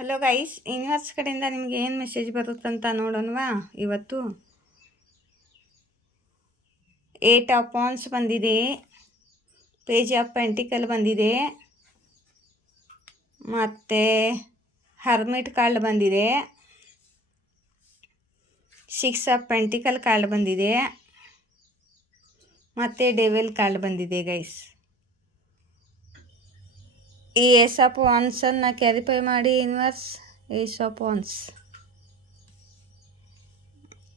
Hello guys, universe ಕಡೆಯಿಂದ ನಿಮಗೆ ಏನು ಮೆಸೇಜ್ ಬರುತ್ತಂತ ನೋಡೋಣವಾ. ಇವತ್ತು 8 ಆಫ್ ವಾಂಡ್ಸ್ ಬಂದಿದೆ, ಪೇಜ್ ಆಫ್ ಪೆಂಟಿಕಲ್ ಬಂದಿದೆ, ಮತ್ತು ಹರ್ಮಿಟ್ ಕಾರ್ಡ್ ಬಂದಿದೆ, 6 ಆಫ್ ಪೆಂಟಿಕಲ್ ಕಾರ್ಡ್ ಬಂದಿದೆ, ಮತ್ತು ಡೆವಿಲ್ ಕಾರ್ಡ್ ಬಂದಿದೆ ಗೈಸ್. ಈ ಏಸ್ ಆಫ್ ವಾಂಡ್ಸನ್ನು ಕ್ಯಾರಿಫೈ ಮಾಡಿ universe. Ace of wands,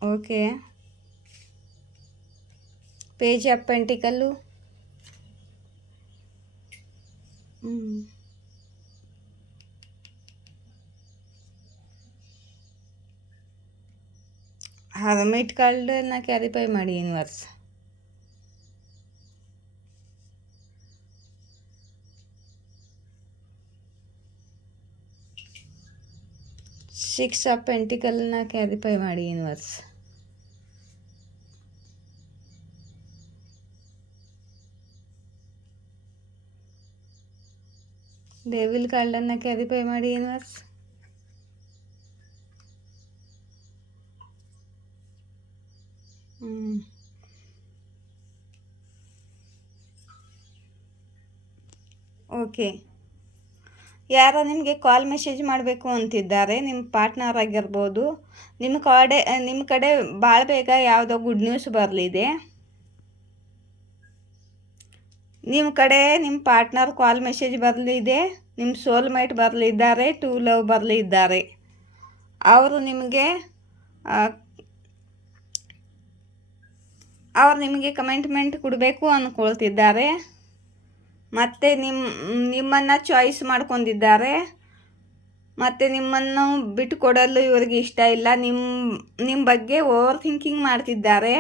okay. Page of pentacle, hermit ಕಾರ್ಡನ್ನು ಕ್ಯಾರಿಫೈ ಮಾಡಿ ಯೂನಿವರ್ಸ್. ಸಿಕ್ಸ್ ಆಫ್ ಪೆಂಟಿಕಲ್ನ ಕ್ಯಾರಿಫೈ ಮಾಡಿ ಯೂನಿವರ್ಸ್. ಡೆವಿಲ್ ಕಾರ್ಡನ್ನು ಕ್ಯಾರಿಫೈ ಮಾಡಿ ಯೂನಿವರ್ಸ್. ಓಕೆ. ಯಾರೋ ನಿಮಗೆ ಕಾಲ್ ಮೆಸೇಜ್ ಮಾಡಬೇಕು ಅಂತಿದ್ದಾರೆ, ನಿಮ್ಮ ಪಾರ್ಟ್ನರ್ ಆಗಿರ್ಬೋದು. ನಿಮ್ಮ ಕಡೆ ಭಾಳ ಬೇಗ ಯಾವುದೋ ಗುಡ್ ನ್ಯೂಸ್ ಬರಲಿದೆ. ನಿಮ್ಮ ಕಡೆ ನಿಮ್ಮ ಪಾರ್ಟ್ನರ್ ಕಾಲ್ ಮೆಸೇಜ್ ಬರಲಿದೆ, ನಿಮ್ಮ ಸೋಲ್ಮೇಟ್ ಬರಲಿದ್ದಾರೆ, ಟೂ ಲವ್ ಬರಲಿದ್ದಾರೆ. ಅವರು ನಿಮಗೆ ಕಮಿಟ್ಮೆಂಟ್ ಕೊಡಬೇಕು ಅಂದ್ಕೊಳ್ತಿದ್ದಾರೆ, ಮತ್ತು ನಿಮ್ಮನ್ನು ಚಾಯ್ಸ್ ಮಾಡ್ಕೊಂಡಿದ್ದಾರೆ, ಮತ್ತು ನಿಮ್ಮನ್ನು ಬಿಟ್ಟುಕೊಡಲು ಇವರಿಗೆ ಇಷ್ಟ ಇಲ್ಲ. ನಿಮ್ಮ ಬಗ್ಗೆ ಓವರ್ ಥಿಂಕಿಂಗ್ ಮಾಡ್ತಿದ್ದಾರೆ,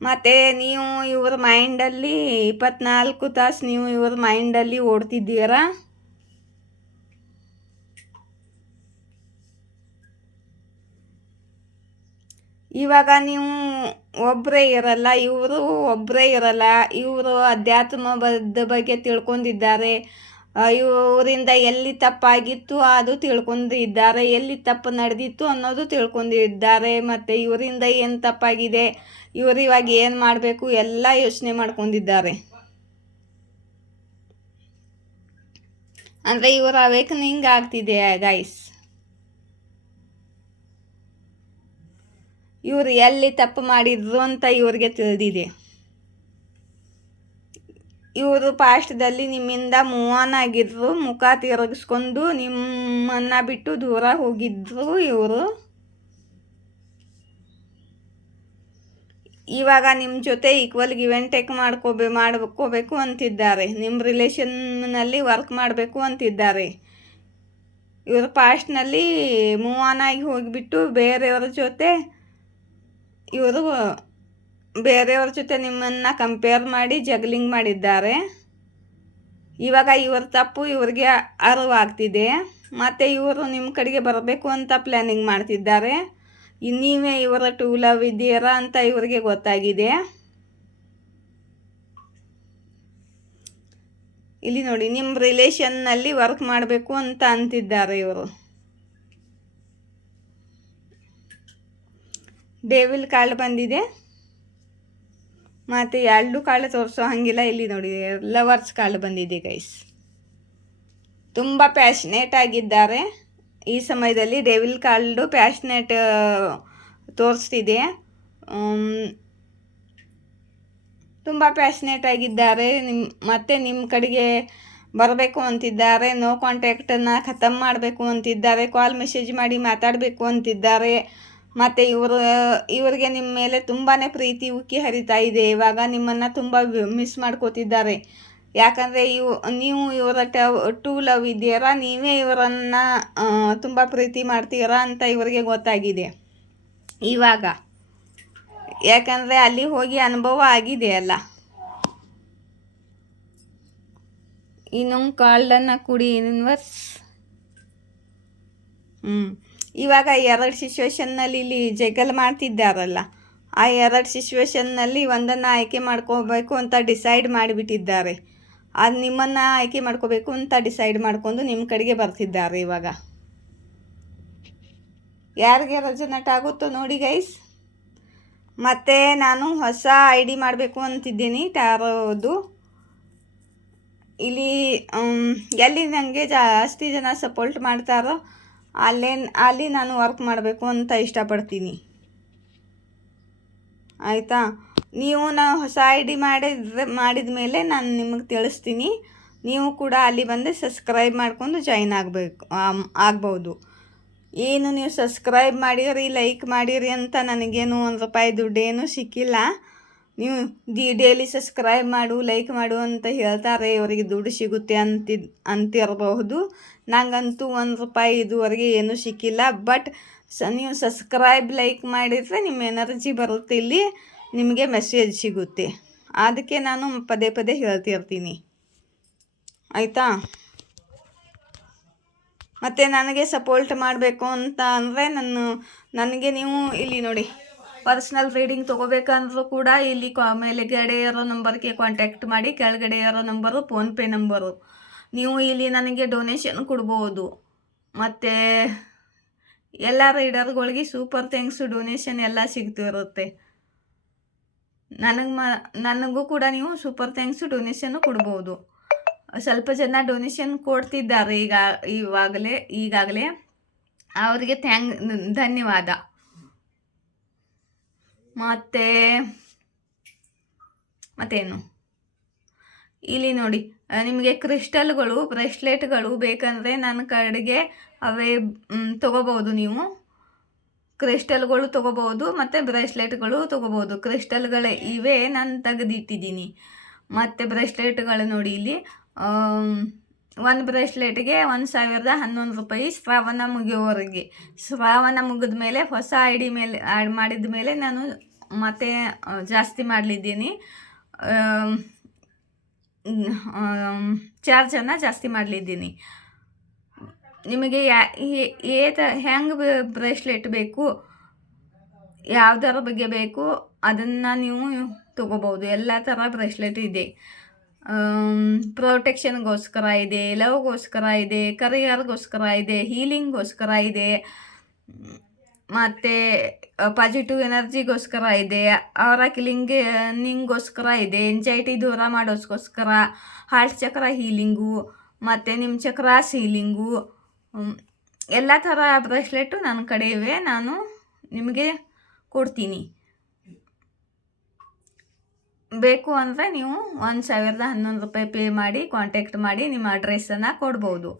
ಮತ್ತು ನೀವು ಇವರ ಮೈಂಡಲ್ಲಿ 24 ತಾಸು ನೀವು ಇವರ ಮೈಂಡಲ್ಲಿ ಓಡ್ತಿದ್ದೀರಾ. ಇವಾಗ ನೀವು ಒಬ್ಬರೇ ಇರಲ್ಲ, ಇವರು ಒಬ್ಬರೇ ಇರಲ್ಲ. ಇವರು ಅಧ್ಯಾತ್ಮದ ಬಗ್ಗೆ ತಿಳ್ಕೊಂಡಿದ್ದಾರೆ. ಇವರಿಂದ ಎಲ್ಲಿ ತಪ್ಪಾಗಿತ್ತು ಅದು ತಿಳ್ಕೊಂಡಿದ್ದಾರೆ, ಎಲ್ಲಿ ತಪ್ಪು ನಡೆದಿತ್ತು ಅನ್ನೋದು ತಿಳ್ಕೊಂಡಿದ್ದಾರೆ, ಮತ್ತು ಇವರಿಂದ ಏನು ತಪ್ಪಾಗಿದೆ, ಇವರು ಇವಾಗ ಏನು ಮಾಡಬೇಕು ಎಲ್ಲ ಯೋಚನೆ ಮಾಡ್ಕೊಂಡಿದ್ದಾರೆ. ಅಂದರೆ ಇವರ ಅವೇಕನಿಂಗ್ ಆಗ್ತಿದೆ ಗೈಸ್. ಇವರು ಎಲ್ಲಿ ತಪ್ಪು ಮಾಡಿದ್ರು ಅಂತ ಇವ್ರಿಗೆ ತಿಳಿದಿದೆ. ಇವರು ಪಾಸ್ಟ್ದಲ್ಲಿ ನಿಮ್ಮಿಂದ ಮೂವ್ ಆನ್ ಆಗಿದ್ರು, ಮುಖ ತಿರುಗಿಸ್ಕೊಂಡು ನಿಮ್ಮನ್ನು ಬಿಟ್ಟು ದೂರ ಹೋಗಿದ್ರು ಇವರು. ಇವಾಗ ನಿಮ್ಮ ಜೊತೆ ಈಕ್ವಲ್ ಗಿವ್ ಆ್ಯಂಡ್ ಟೇಕ್ ಮಾಡ್ಕೋಬೇಕು ಅಂತಿದ್ದಾರೆ. ನಿಮ್ಮ ರಿಲೇಷನ್ನಲ್ಲಿ ವರ್ಕ್ ಮಾಡಬೇಕು ಅಂತಿದ್ದಾರೆ. ಇವರು ಪಾಸ್ಟ್ನಲ್ಲಿ ಮೂವ್ ಆನ್ ಆಗಿ ಹೋಗಿಬಿಟ್ಟು ಬೇರೆಯವ್ರ ಜೊತೆ ನಿಮ್ಮನ್ನು ಕಂಪೇರ್ ಮಾಡಿ ಜಗ್ಲಿಂಗ್ ಮಾಡಿದ್ದಾರೆ. ಇವಾಗ ಇವರ ತಪ್ಪು ಇವ್ರಿಗೆ ಅರಿವಾಗ್ತಿದೆ, ಮತ್ತು ಇವರು ನಿಮ್ಮ ಕಡೆಗೆ ಬರಬೇಕು ಅಂತ ಪ್ಲ್ಯಾನಿಂಗ್ ಮಾಡ್ತಿದ್ದಾರೆ. ನೀವೇ ಇವರ ಟೂ ಲವ್ ಇದ್ದೀರಾ ಅಂತ ಇವರಿಗೆ ಗೊತ್ತಾಗಿದೆ. ಇಲ್ಲಿ ನೋಡಿ, ನಿಮ್ಮ ರಿಲೇಷನ್ನಲ್ಲಿ ವರ್ಕ್ ಮಾಡಬೇಕು ಅಂತ ಅಂತಿದ್ದಾರೆ ಇವರು. ಡೆವಿಲ್ ಕಾರ್ಡ್ ಬಂದಿದೆ, ಮತ್ತು 2 ಕಾರ್ಡ್ ತೋರಿಸೋ ಹಾಗಿಲ್ಲ. ಇಲ್ಲಿ ನೋಡಿ, ಲವರ್ಸ್ ಕಾರ್ಡ್ ಬಂದಿದೆ ಗೈಸ್. ತುಂಬ ಪ್ಯಾಷನೇಟ್ ಆಗಿದ್ದಾರೆ ಈ ಸಮಯದಲ್ಲಿ. ಡೆವಿಲ್ ಕಾರ್ಡು ಪ್ಯಾಷನೇಟ್ ತೋರಿಸ್ತಿದೆ. ತುಂಬ ಪ್ಯಾಷನೇಟ್ ಆಗಿದ್ದಾರೆ, ಮತ್ತು ನಿಮ್ಮ ಕಡೆಗೆ ಬರಬೇಕು ಅಂತಿದ್ದಾರೆ. ನೋ ಕಾಂಟ್ಯಾಕ್ಟನ್ನು ಖತಮ್ ಮಾಡಬೇಕು ಅಂತಿದ್ದಾರೆ. ಕಾಲ್ ಮೆಸೇಜ್ ಮಾಡಿ ಮಾತಾಡಬೇಕು ಅಂತಿದ್ದಾರೆ. ಮತ್ತು ಇವರಿಗೆ ನಿಮ್ಮ ಮೇಲೆ ತುಂಬಾ ಪ್ರೀತಿ ಉಕ್ಕಿ ಹರಿತಾ ಇದೆ. ಇವಾಗ ನಿಮ್ಮನ್ನು ತುಂಬ ಮಿಸ್ ಮಾಡ್ಕೋತಿದ್ದಾರೆ. ಯಾಕಂದರೆ ನೀವು ಇವರ ಟೂ ಲವ್ ಇದ್ದೀರಾ, ನೀವೇ ಇವರನ್ನು ತುಂಬ ಪ್ರೀತಿ ಮಾಡ್ತೀರಾ ಅಂತ ಇವರಿಗೆ ಗೊತ್ತಾಗಿದೆ ಇವಾಗ. ಯಾಕಂದರೆ ಅಲ್ಲಿ ಹೋಗಿ ಅನುಭವ ಆಗಿದೆ ಅಲ್ಲ. ಇನ್ನೊಂದು ಕಾರ್ಡನ್ನು ಕೊಡಿ ಯೂನಿವರ್ಸ್. ಇವಾಗ 2 ಸಿಚುವೇಷನ್ನಲ್ಲಿ ಇಲ್ಲಿ ಜಗಲ್ ಮಾಡ್ತಿದ್ದಾರಲ್ಲ, ಆ 2 ಸಿಚುವೇಷನ್ನಲ್ಲಿ ಒಂದನ್ನು ಆಯ್ಕೆ ಮಾಡ್ಕೋಬೇಕು ಅಂತ ಡಿಸೈಡ್ ಮಾಡಿಬಿಟ್ಟಿದ್ದಾರೆ. ಅದು ನಿಮ್ಮನ್ನು ಆಯ್ಕೆ ಮಾಡ್ಕೋಬೇಕು ಅಂತ ಡಿಸೈಡ್ ಮಾಡ್ಕೊಂಡು ನಿಮ್ಮ ಕಡೆಗೆ ಬರ್ತಿದ್ದಾರೆ ಇವಾಗ. ಯಾರಿಗೆ ರೆಸನೇಟ್ ಆಗುತ್ತೋ ನೋಡಿ ಗೈಸ್. ಮತ್ತು ನಾನು ಹೊಸ ಐ ಡಿ ಮಾಡಬೇಕು ಅಂತಿದ್ದೀನಿ ಟ್ಯಾರೋದು. ಇಲ್ಲಿ ಎಲ್ಲಿ ನನಗೆ ಜಾಸ್ತಿ ಜನ ಸಪೋರ್ಟ್ ಮಾಡ್ತಾರೋ ಅಲ್ಲಿ ನಾನು ವರ್ಕ್ ಮಾಡಬೇಕು ಅಂತ ಇಷ್ಟಪಡ್ತೀನಿ. ಆಯಿತಾ? ನಾನು ಹೊಸ ಐ ಡಿ ಮಾಡಿದ ಮೇಲೆ ನಾನು ನಿಮಗೆ ತಿಳಿಸ್ತೀನಿ. ನೀವು ಕೂಡ ಅಲ್ಲಿ ಬಂದು ಸಬ್ಸ್ಕ್ರೈಬ್ ಮಾಡ್ಕೊಂಡು ಜಾಯಿನ್ ಆಗ್ಬೋದು. ಏನು ನೀವು ಸಬ್ಸ್ಕ್ರೈಬ್ ಮಾಡಿರಿ, ಲೈಕ್ ಮಾಡಿರಿ ಅಂತ ನನಗೇನು ₹1 ದುಡ್ಡೇನು ಸಿಕ್ಕಿಲ್ಲ. ನೀವು ಡೈಲಿ ಸಬ್ಸ್ಕ್ರೈಬ್ ಮಾಡು, ಲೈಕ್ ಮಾಡು ಅಂತ ಹೇಳ್ತಾರೆ, ಇವರಿಗೆ ದುಡ್ಡು ಸಿಗುತ್ತೆ ಅಂತಿರಬಹುದು. ನನಗಂತೂ ₹1 ಇದುವರೆಗೆ ಏನೂ ಸಿಕ್ಕಿಲ್ಲ. ಬಟ್ ನೀವು ಸಬ್ಸ್ಕ್ರೈಬ್ ಲೈಕ್ ಮಾಡಿದರೆ ನಿಮ್ಮ ಎನರ್ಜಿ ಬರುತ್ತೆ, ಇಲ್ಲಿ ನಿಮಗೆ ಮೆಸೇಜ್ ಸಿಗುತ್ತೆ. ಅದಕ್ಕೆ ನಾನು ಪದೇ ಪದೇ ಹೇಳ್ತಿರ್ತೀನಿ. ಆಯಿತಾ? ಮತ್ತು ನನಗೆ ಸಪೋರ್ಟ್ ಮಾಡಬೇಕು ಅಂತ ಅಂದರೆ ನನಗೆ ನೀವು ಇಲ್ಲಿ ನೋಡಿ, ಪರ್ಸ್ನಲ್ ರೀಡಿಂಗ್ ತೊಗೋಬೇಕಂದ್ರೂ ಕೂಡ ಇಲ್ಲಿ ಮೇಲೆಗಡೆ ಇರೋ ನಂಬರ್ಗೆ ಕಾಂಟ್ಯಾಕ್ಟ್ ಮಾಡಿ. ಕೆಳಗಡೆ ಇರೋ ನಂಬರು ಫೋನ್ಪೇ ನಂಬರು. ನೀವು ಇಲ್ಲಿ ನನಗೆ ಡೊನೇಷನ್ ಕೊಡ್ಬೋದು. ಮತ್ತು ಎಲ್ಲ ರೈಡರ್ಗಳಿಗೆ ಸೂಪರ್ ಥ್ಯಾಂಕ್ಸು ಡೊನೇಷನ್ ಎಲ್ಲ ಸಿಗ್ತಿರುತ್ತೆ. ನನಗೂ ಕೂಡ ನೀವು ಸೂಪರ್ ಥ್ಯಾಂಕ್ಸು ಡೊನೇಷನ್ನು ಕೊಡ್ಬೋದು. ಸ್ವಲ್ಪ ಜನ ಡೊನೇಷನ್ ಕೊಡ್ತಿದ್ದಾರೆ ಈಗಾಗಲೇ ಅವರಿಗೆ ಧನ್ಯವಾದ. ಮತ್ತೇನು ಇಲ್ಲಿ ನೋಡಿ, ನಿಮಗೆ ಕ್ರಿಸ್ಟಲ್ಗಳು, ಬ್ರೇಸ್ಲೆಟ್ಗಳು ಬೇಕಂದರೆ ನನ್ನ ಕಡೆಗೆ ಅವೇ ತೊಗೋಬೋದು. ನೀವು ಕ್ರಿಸ್ಟಲ್ಗಳು ತೊಗೋಬೋದು ಮತ್ತು ಬ್ರೇಸ್ಲೆಟ್ಗಳು ತೊಗೋಬೋದು. ಕ್ರಿಸ್ಟಲ್ಗಳೇ ಇವೆ, ನಾನು ತೆಗೆದಿಟ್ಟಿದ್ದೀನಿ. ಮತ್ತು ಬ್ರೇಸ್ಲೆಟ್ಗಳು ನೋಡಿ, ಇಲ್ಲಿ ಒಂದು ಬ್ರೇಸ್ಲೆಟ್ಗೆ ₹1,011 ಶ್ರಾವಣ ಮುಗಿಯೋವರೆಗೆ. ಶ್ರಾವಣ ಮುಗಿದ ಮೇಲೆ ಹೊಸ ಐ ಡಿ ಮೇಲೆ ಆ್ಯಡ್ ಮಾಡಿದ ಮೇಲೆ ನಾನು ಮತ್ತೆ ಜಾಸ್ತಿ ಮಾಡಲಿದ್ದೀನಿ. ಚಾರ್ಜನ್ನು ಜಾಸ್ತಿ ಮಾಡಲಿದ್ದೀನಿ. ನಿಮಗೆ ಹೆಂಗೆ ಬ್ರೇಸ್ಲೆಟ್ ಬೇಕು, ಯಾವುದರ ಬಗ್ಗೆ ಬೇಕು ಅದನ್ನು ನೀವು ತೊಗೋಬೋದು. ಎಲ್ಲ ಥರ ಬ್ರೇಸ್ಲೆಟ್ ಇದೆ. ಪ್ರೊಟೆಕ್ಷನ್ಗೋಸ್ಕರ ಇದೆ, ಲವ್ಗೋಸ್ಕರ ಇದೆ, ಕರಿಯರ್ಗೋಸ್ಕರ ಇದೆ, ಹೀಲಿಂಗ್ಗೋಸ್ಕರ ಇದೆ, ಮತ್ತು ಪಾಸಿಟಿವ್ ಎನರ್ಜಿಗೋಸ್ಕರ ಇದೆ, ಅವರ ನಿಂಗೋಸ್ಕರ ಇದೆ, ಎಂಜೈಟಿ ದೂರ ಮಾಡೋಸ್ಕೋಸ್ಕರ, ಹಾರ್ಟ್ ಚಕ್ರ ಹೀಲಿಂಗು, ಮತ್ತು ನಿಮ್ಮ ಚಕ್ರಾಸ್ ಹೀಲಿಂಗು, ಎಲ್ಲ ಥರ ಬ್ರೇಸ್ಲೆಟು ನನ್ನ ಕಡೆ ಇವೆ. ನಾನು ನಿಮಗೆ ಕೊಡ್ತೀನಿ. ಬೇಕು ಅಂದರೆ ನೀವು ₹1,011 ಪೇ ಮಾಡಿ ಕಾಂಟ್ಯಾಕ್ಟ್ ಮಾಡಿ ನಿಮ್ಮ ಅಡ್ರೆಸ್ಸನ್ನು ಕೊಡ್ಬೋದು.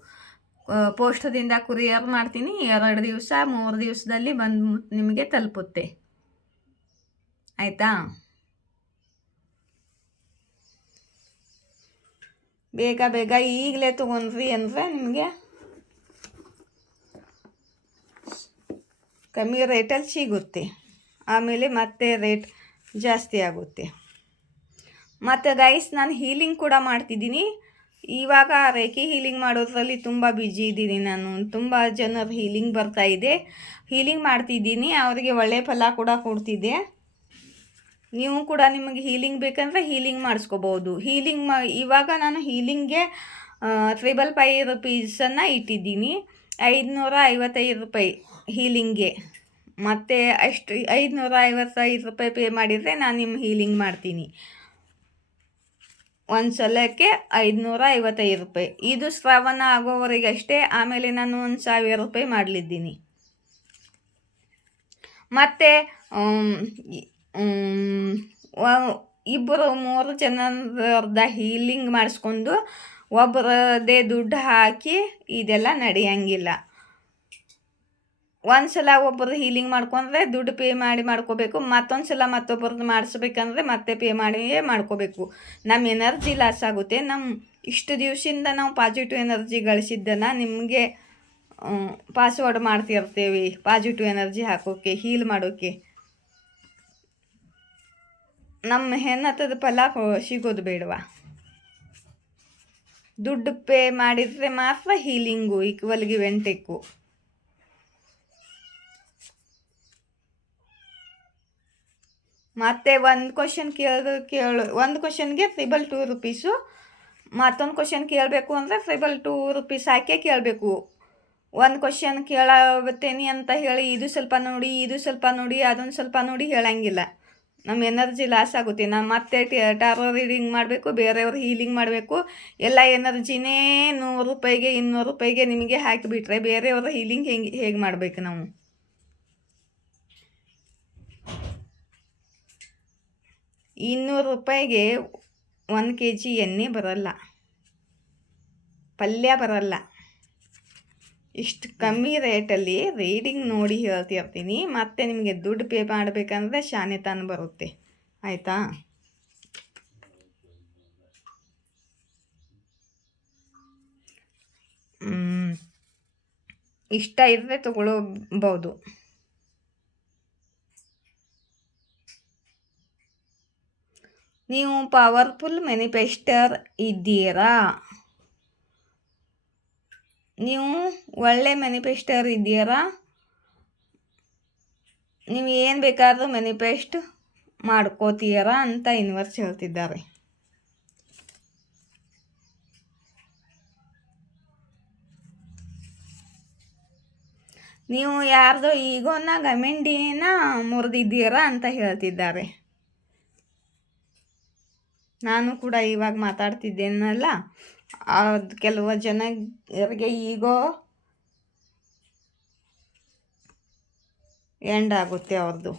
ಪೋಸ್ಟದಿಂದ ಕುರಿಯರ್ ಮಾಡ್ತೀನಿ. 2 ದಿವಸ 3 ದಿವಸದಲ್ಲಿ ಬಂದು ನಿಮಗೆ ತಲುಪುತ್ತೆ. ಆಯಿತಾ? ಬೇಗ ಈಗಲೇ ತೊಗೊಂಡ್ರಿ ಅಂದರೆ ನಿಮಗೆ ಕಮ್ಮಿ ರೇಟಲ್ಲಿ ಸಿಗುತ್ತೆ. ಆಮೇಲೆ ಮತ್ತೆ ರೇಟ್ ಜಾಸ್ತಿ ಆಗುತ್ತೆ. ಮತ್ತು ಗೈಸ್, ನಾನು ಹೀಲಿಂಗ್ ಕೂಡ ಮಾಡ್ತಿದ್ದೀನಿ. ಇವಾಗ ರೇಖಿ ಹೀಲಿಂಗ್ ಮಾಡೋದ್ರಲ್ಲಿ ತುಂಬ ಬ್ಯುಸಿ ಇದ್ದೀನಿ ನಾನು. ತುಂಬ ಜನರು ಹೀಲಿಂಗ್ ಬರ್ತಾಯಿದೆ, ಹೀಲಿಂಗ್ ಮಾಡ್ತಿದ್ದೀನಿ. ಅವರಿಗೆ ಒಳ್ಳೆಯ ಫಲ ಕೂಡ ಕೊಡ್ತಿದ್ದೆ. ನೀವು ಕೂಡ ನಿಮಗೆ ಹೀಲಿಂಗ್ ಬೇಕಂದರೆ ಹೀಲಿಂಗ್ ಮಾಡಿಸ್ಕೋಬೋದು. ಇವಾಗ ನಾನು ಹೀಲಿಂಗ್ಗೆ ₹555 ಇಟ್ಟಿದ್ದೀನಿ. ₹555 ಹೀಲಿಂಗ್ಗೆ. ಮತ್ತು ಅಷ್ಟು ₹555 ಪೇ ಮಾಡಿದರೆ ನಾನು ನಿಮ್ಮ ಹೀಲಿಂಗ್ ಮಾಡ್ತೀನಿ. ಒಂದು ಸಲಕ್ಕೆ ₹555. ಇದು ಶ್ರಾವಣ ಆಗೋವರೆಗೆ ಅಷ್ಟೇ. ಆಮೇಲೆ ನಾನು ₹1,000 ಮಾಡಲಿದ್ದೀನಿ. ಮತ್ತು 2-3 ಜನರದ ಹೀಲಿಂಗ್ ಮಾಡಿಸ್ಕೊಂಡು ಒಬ್ಬರದೇ ದುಡ್ಡು ಹಾಕಿ ಇದೆಲ್ಲ ನಡೆಯಂಗಿಲ್ಲ. ಒಂದು ಸಲ ಒಬ್ಬರು ಹೀಲಿಂಗ್ ಮಾಡ್ಕೊಂಡ್ರೆ ದುಡ್ಡು ಪೇ ಮಾಡಿ ಮಾಡ್ಕೋಬೇಕು. ಮತ್ತೊಂದು ಸಲ ಮತ್ತೊಬ್ಬರದ್ದು ಮಾಡಿಸ್ಬೇಕಂದ್ರೆ ಮತ್ತೆ ಪೇ ಮಾಡಿಯೇ ಮಾಡ್ಕೋಬೇಕು. ನಮ್ಮ ಎನರ್ಜಿ ಲಾಸ್ ಆಗುತ್ತೆ. ಇಷ್ಟು ದಿವಸದಿಂದ ನಾವು ಪಾಸಿಟಿವ್ ಎನರ್ಜಿ ಗಳಿಸಿದ್ದನ್ನು ನಿಮಗೆ ಪಾಸ್ವರ್ಡ್ ಮಾಡ್ತಿರ್ತೇವೆ, ಪಾಸಿಟಿವ್ ಎನರ್ಜಿ ಹಾಕೋಕ್ಕೆ, ಹೀಲ್ ಮಾಡೋಕ್ಕೆ. ನಮ್ಮ ಹೆಣ್ಣತ್ತದ ಫಲ ಸಿಗೋದು ಬೇಡವಾ? ದುಡ್ಡು ಪೇ ಮಾಡಿದರೆ ಮಾತ್ರ ಹೀಲಿಂಗು ಈಕ್ವಲ್ಗೆ ವೆಂಟೆಕ್ಕು. ಮತ್ತು ಒಂದು ಕ್ವಶನ್ಗೆ ₹222. ಮತ್ತೊಂದು ಕ್ವಶನ್ ಕೇಳಬೇಕು ಅಂದರೆ ₹222 ಹಾಕೇ ಕೇಳಬೇಕು. ಒಂದು ಕ್ವಶನ್ ಕೇಳತ್ತೇನೆ ಅಂತ ಹೇಳಿ ಇದು ಸ್ವಲ್ಪ ನೋಡಿ ಅದೊಂದು ಸ್ವಲ್ಪ ನೋಡಿ ಹೇಳಂಗಿಲ್ಲ. ನಮ್ಮ ಎನರ್ಜಿ ಲಾಸ್ ಆಗುತ್ತೆ. ನಾನು ಮತ್ತೆ ಟಾರೋ ರೀಡಿಂಗ್ ಮಾಡಬೇಕು, ಬೇರೆಯವ್ರು ಹೀಲಿಂಗ್ ಮಾಡಬೇಕು. ಎಲ್ಲ ಎನರ್ಜಿನೇ ₹100 ₹200 ನಿಮಗೆ ಹಾಕಿಬಿಟ್ರೆ ಬೇರೆಯವ್ರ ಹೀಲಿಂಗ್ ಹೇಗೆ ಮಾಡಬೇಕು ನಾವು? ₹200 1 kg ಎಣ್ಣೆ ಬರಲ್ಲ, ಪಲ್ಯ ಬರಲ್ಲ. ಇಷ್ಟು ಕಮ್ಮಿ ರೇಟಲ್ಲಿ ರೀಡಿಂಗ್ ನೋಡಿ ಹೇಳ್ತಿರ್ತೀನಿ. ಮತ್ತು ನಿಮಗೆ ದುಡ್ಡು ಪೇ ಮಾಡಬೇಕಂದ್ರೆ ಶಾನೆತನ ಬರುತ್ತೆ, ಆಯಿತಾ? ಇಷ್ಟ ಇದ್ದರೆ ತಗೊಳ್ಬೋದು. ನೀವು ಪವರ್ಫುಲ್ ಮ್ಯಾನಿಫೆಸ್ಟರ್ ಇದ್ದೀರಾ? ನೀವು ಒಳ್ಳೆ ಮ್ಯಾನಿಫೆಸ್ಟರ್ ಇದ್ದೀರಾ? ನೀವು ಏನು ಬೇಕಾದರೂ ಮ್ಯಾನಿಫೆಸ್ಟ್ ಮಾಡ್ಕೋತೀರಾ ಅಂತ ಯೂನಿವರ್ಸ್ ಹೇಳ್ತಿದ್ದಾರೆ. ನೀವು ಯಾರ್ದೋ ಈಗೋನ ಗಮೆಂಡಿನ ಮುರಿದಿದ್ದೀರಾ ಅಂತ ಹೇಳ್ತಿದ್ದಾರೆ. ನಾನು ಕೂಡ ಇವಾಗ ಮಾತಾಡ್ತಿದ್ದೇನಲ್ಲ, ಅದು ಕೆಲವು ಜನರಿಗೆ ಈಗೋ ಎಂಡ್ ಆಗುತ್ತೆ ಅವ್ರದ್ದು.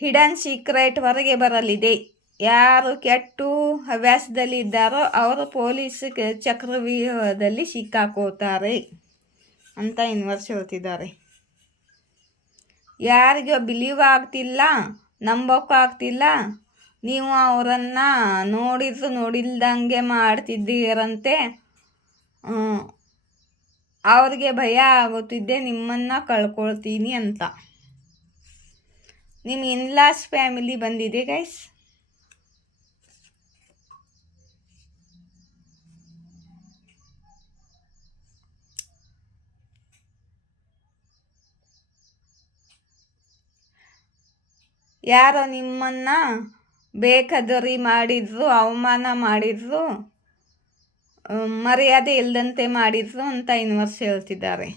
ಹಿಡನ್ ಸೀಕ್ರೆಟ್ ಹೊರಗೆ ಬರಲಿದೆ. ಯಾರು ಕೆಟ್ಟ ಹವ್ಯಾಸದಲ್ಲಿ ಇದ್ದಾರೋ ಅವರು ಪೊಲೀಸ್ ಚಕ್ರವ್ಯೂಹದಲ್ಲಿ ಸಿಕ್ಕಾಕೋತಾರೆ ಅಂತ ಯೂನಿವರ್ಸ್ ಹೇಳ್ತಿದ್ದಾರೆ. ಯಾರಿಗೂ ಬಿಲೀವ್ ಆಗ್ತಿಲ್ಲ, ನಂಬೋಕ್ಕಾಗ್ತಿಲ್ಲ, ನೀವು ಅವರನ್ನು ನೋಡಿಲ್ದಂಗೆ ಮಾಡ್ತಿದ್ದೀರಂತೆ, ಅವ್ರಿಗೆ ಭಯ ಆಗುತ್ತಿದ್ದೆ ನಿಮ್ಮನ್ನು ಕಳ್ಕೊಳ್ತೀನಿ ಅಂತ. ನಿಮ್ಮ ಇನ್ಲಾಸ್ ಫ್ಯಾಮಿಲಿ ಬಂದಿದೆ ಗೈಸ್. ಯಾರೋ ನಿಮ್ಮನ್ನು ಬೇಕದರಿ ಮಾಡಿದ್ರು, ಅವಮಾನ ಮಾಡಿದ್ರು, ಮರ್ಯಾದೆ ಇಲ್ಲದಂತೆ ಮಾಡಿದ್ರು ಅಂತ ಯೂನಿವರ್ಸ್ ಹೇಳ್ತಿದ್ದಾರೆ.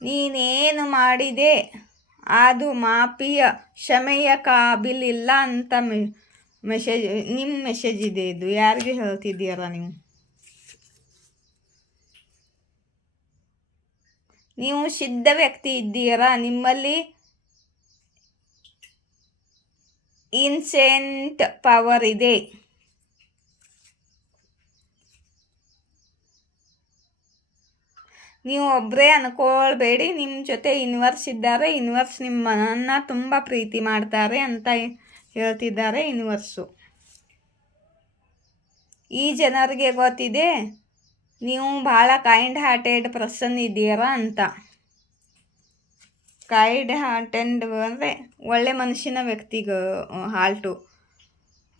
ನೀನೇನು ಮಾಡಿದೆ ಅದು ಮಾಫಿಯ ಕ್ಷಮೆಯ ಕಾಬಿಲಿಲ್ಲ ಅಂತ ನಿಮ್ಮ ಮೆಸೇಜ್ ಇದೆ. ಇದು ಯಾರಿಗೆ ಹೇಳ್ತಿದ್ದೀರಾ ನೀವು? ನೀವು ಸಿದ್ಧ ವ್ಯಕ್ತಿ ಇದ್ದೀರಾ. ನಿಮ್ಮಲ್ಲಿ ಇನ್ಸೆಂಟ್ ಪವರ್ ಇದೆ. ನೀವು ಒಬ್ಬರೇ ಅನ್ಕೊಳ್ಬೇಡಿ, ನಿಮ್ಮ ಜೊತೆ ಯೂನಿವರ್ಸ್ ಇದ್ದಾರೆ. ಯೂನಿವರ್ಸ್ ನಿಮ್ಮನ್ನು ತುಂಬ ಪ್ರೀತಿ ಮಾಡ್ತಾರೆ ಅಂತ ಹೇಳ್ತಿದ್ದಾರೆ ಯೂನಿವರ್ಸು. ಈ ಜನರಿಗೆ ಗೊತ್ತಿದೆ ನೀವು ಭಾಳ ಕೈಂಡ್ ಹಾರ್ಟೆಡ್ ಪರ್ಸನ್ ಇದ್ದೀರಾ ಅಂತ. ಕೈಂಡ್ ಹಾರ್ಟೆಡ್ ಅಂದರೆ ಒಳ್ಳೆ ಮನುಷ್ಯನ ವ್ಯಕ್ತಿಗೆ ಹಾಲ್ಟು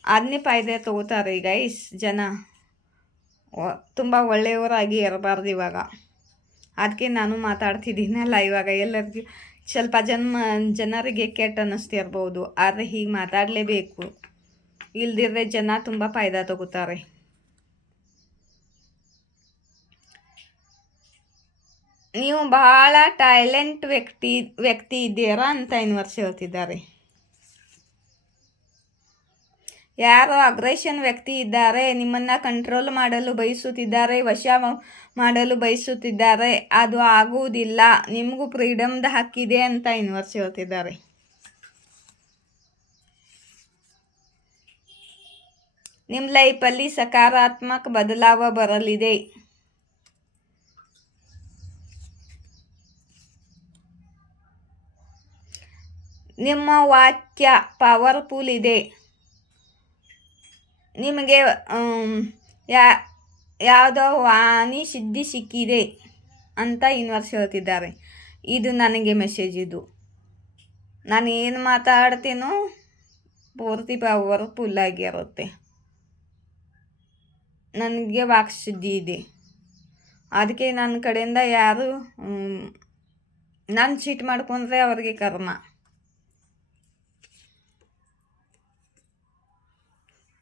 ಅದನ್ನೇ ಫಾಯ್ದೆ ತಗೋತಾರೆ ಈಗ ಜನ. ತುಂಬ ಒಳ್ಳೆಯವರಾಗಿ ಇರಬಾರ್ದು ಇವಾಗ. ಅದಕ್ಕೆ ನಾನು ಮಾತಾಡ್ತಿದ್ದೀನಲ್ಲ ಇವಾಗ. ಎಲ್ಲರಿಗೂ ಸ್ವಲ್ಪ ಜನರಿಗೆ ಕೆಟ್ಟ ಅನ್ನಿಸ್ತಿರ್ಬೋದು, ಆದರೆ ಹೀಗೆ ಮಾತಾಡಲೇಬೇಕು. ಇಲ್ದಿದ್ರೆ ಜನ ತುಂಬ ಫಾಯ್ದೆ ತಗೋತಾರೆ. ನೀವು ಬಹಳ ಟ್ಯಾಲೆಂಟ್ ವ್ಯಕ್ತಿ ಇದ್ದೀರಾ ಅಂತ ಯೂನಿವರ್ಸ್ ಹೇಳ್ತಿದ್ದಾರೆ. ಯಾರೋ ಅಗ್ರೆಷನ್ ವ್ಯಕ್ತಿ ಇದ್ದಾರೆ, ನಿಮ್ಮನ್ನು ಕಂಟ್ರೋಲ್ ಮಾಡಲು ಬಯಸುತ್ತಿದ್ದಾರೆ, ವಶ ಮಾಡಲು ಬಯಸುತ್ತಿದ್ದಾರೆ. ಅದು ಆಗುವುದಿಲ್ಲ, ನಿಮಗೂ ಫ್ರೀಡಮ್ದ ಹಕ್ಕಿದೆ ಅಂತ ಯೂನಿವರ್ಸ್ ಹೇಳ್ತಿದ್ದಾರೆ. ನಿಮ್ಮ ಲೈಫಲ್ಲಿ ಸಕಾರಾತ್ಮಕ ಬದಲಾವ ಬರಲಿದೆ. ನಿಮ್ಮ ವಾಕ್ಯ ಪವರ್ಫುಲ್ ಇದೆ. ನಿಮಗೆ ಯಾವುದೋ ವಾಣಿ ಸಿದ್ಧಿ ಸಿಕ್ಕಿದೆ ಅಂತ ಯೂನಿವರ್ಸ್ ಹೇಳ್ತಿದ್ದಾರೆ. ಇದು ನನಗೆ ಮೆಸೇಜ್. ಇದು ನಾನು ಏನು ಮಾತಾಡ್ತೀನೋ ಪೂರ್ತಿ ಪವರ್ಫುಲ್ ಆಗಿರುತ್ತೆ. ನನಗೆ ವಾಕ್ಸಿದ್ಧಿ ಇದೆ. ಅದಕ್ಕೆ ನನ್ನ ಕಡೆಯಿಂದ ಯಾರು ನಾನು ಚೀಟ್ ಮಾಡ್ಕೊಂಡ್ರೆ ಅವ್ರಿಗೆ ಕರ್ಮ.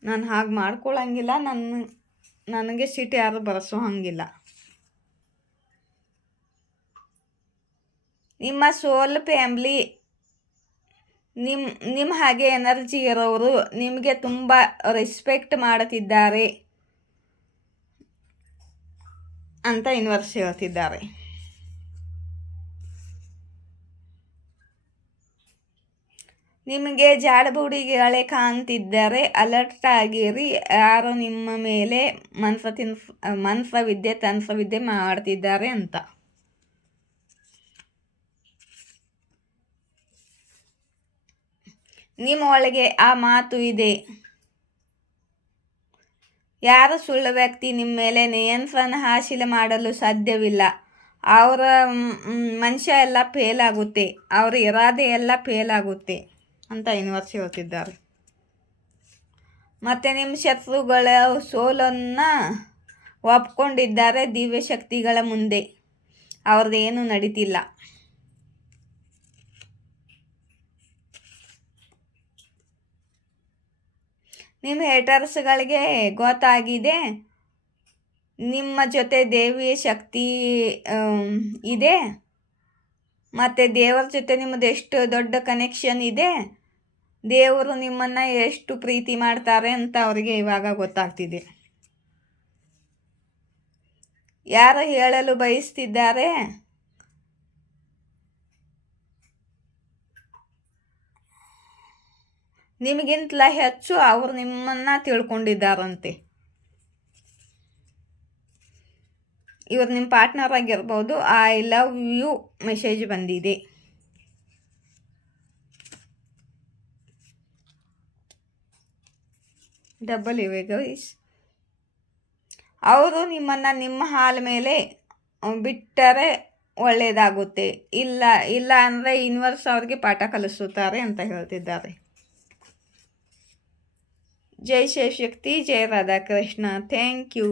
ನಾನು ಹಾಗೆ ಮಾಡ್ಕೊಳ್ಳಂಗಿಲ್ಲ, ನನಗೆ ಸಿಟ್ಟು ಯಾರು ಬರೆಸೋ ಹಂಗಿಲ್ಲ. ನಿಮ್ಮ ಸೋಲ್ ಫ್ಯಾಮ್ಲಿ ನಿಮ್ಮ ಹಾಗೆ ಎನರ್ಜಿ ಇರೋರು ನಿಮಗೆ ತುಂಬ ರೆಸ್ಪೆಕ್ಟ್ ಮಾಡುತ್ತಿದ್ದಾರೆ ಅಂತ ಯೂನಿವರ್ಸ್ ಹೇಳ್ತಿದ್ದಾರೆ. ನಿಮಗೆ ಜಾಡಬುಡಿಗಳೇ ಕಾಣ್ತಿದ್ದರೆ ಅಲರ್ಟ್ ಆಗಿರಿ. ಯಾರೋ ನಿಮ್ಮ ಮೇಲೆ ಮಂತ್ರವಿದ್ಯೆ ತಂತ್ರವಿದ್ಯೆ ಮಾಡ್ತಿದ್ದಾರೆ ಅಂತ. ನಿಮ್ಮ ಒಳಗೆ ಆ ಮಾತು ಇದೆ. ಯಾರು ಸುಳ್ಳು ವ್ಯಕ್ತಿ ನಿಮ್ಮ ಮೇಲೆ ನಿಯಂತ್ರಣ ಹಾಸಿಲ ಮಾಡಲು ಸಾಧ್ಯವಿಲ್ಲ. ಅವರ ಮನುಷ್ಯ ಎಲ್ಲ ಫೇಲ್ ಆಗುತ್ತೆ, ಅವರ ಇರಾದೆ ಎಲ್ಲ ಫೇಲ್ ಆಗುತ್ತೆ ಅಂತ ಯೂನಿವರ್ಸ್ ಹೇಳ್ತಿದ್ದಾರೆ. ಮತ್ತು ನಿಮ್ಮ ಶತ್ರುಗಳ ಸೋಲನ್ನು ಒಪ್ಕೊಂಡಿದ್ದಾರೆ. ದಿವ್ಯ ಶಕ್ತಿಗಳ ಮುಂದೆ ಅವ್ರದ್ದೇನು ನಡೀತಿಲ್ಲ. ನಿಮ್ಮ ಹೇಟರ್ಸ್ಗಳಿಗೆ ಗೊತ್ತಾಗಿದೆ ನಿಮ್ಮ ಜೊತೆ ದೇವಿಯ ಶಕ್ತಿ ಇದೆ, ಮತ್ತು ದೇವರ ಜೊತೆ ನಿಮ್ಮದು ಎಷ್ಟು ದೊಡ್ಡ ಕನೆಕ್ಷನ್ ಇದೆ, ದೇವರು ನಿಮ್ಮನ್ನು ಎಷ್ಟು ಪ್ರೀತಿ ಮಾಡ್ತಾರೆ ಅಂತ ಅವರಿಗೆ ಇವಾಗ ಗೊತ್ತಾಗ್ತಿದೆ. ಯಾರು ಹೇಳಲು ಬಯಸ್ತಿದ್ದಾರೆ ನಿಮಗಿಂತಲ ಹೆಚ್ಚು ಅವರು ನಿಮ್ಮನ್ನು ತಿಳ್ಕೊಂಡಿದ್ದಾರಂತೆ. ಇವರು ನಿಮ್ಮ ಪಾರ್ಟ್ನರ್ ಆಗಿರ್ಬೋದು. ಐ ಲವ್ ಯು ಮೆಸೇಜ್ ಬಂದಿದೆ. ಡಬಲ್ ಇವೆ ಗೈಸ್. ಅವರು ನಿಮ್ಮನ್ನು ನಿಮ್ಮ ಹಾಲ್ ಮೇಲೆ ಬಿಟ್ಟರೆ ಒಳ್ಳೆಯದಾಗುತ್ತೆ. ಇಲ್ಲ ಅಂದರೆ ಯೂನಿವರ್ಸ್ ಅವ್ರಿಗೆ ಪಾಠ ಕಲಿಸುತ್ತಾರೆ ಅಂತ ಹೇಳ್ತಿದ್ದಾರೆ. ಜೈ ಶಿವಶಕ್ತಿ, ಜೈ ರಾಧಾಕೃಷ್ಣ. Thank you.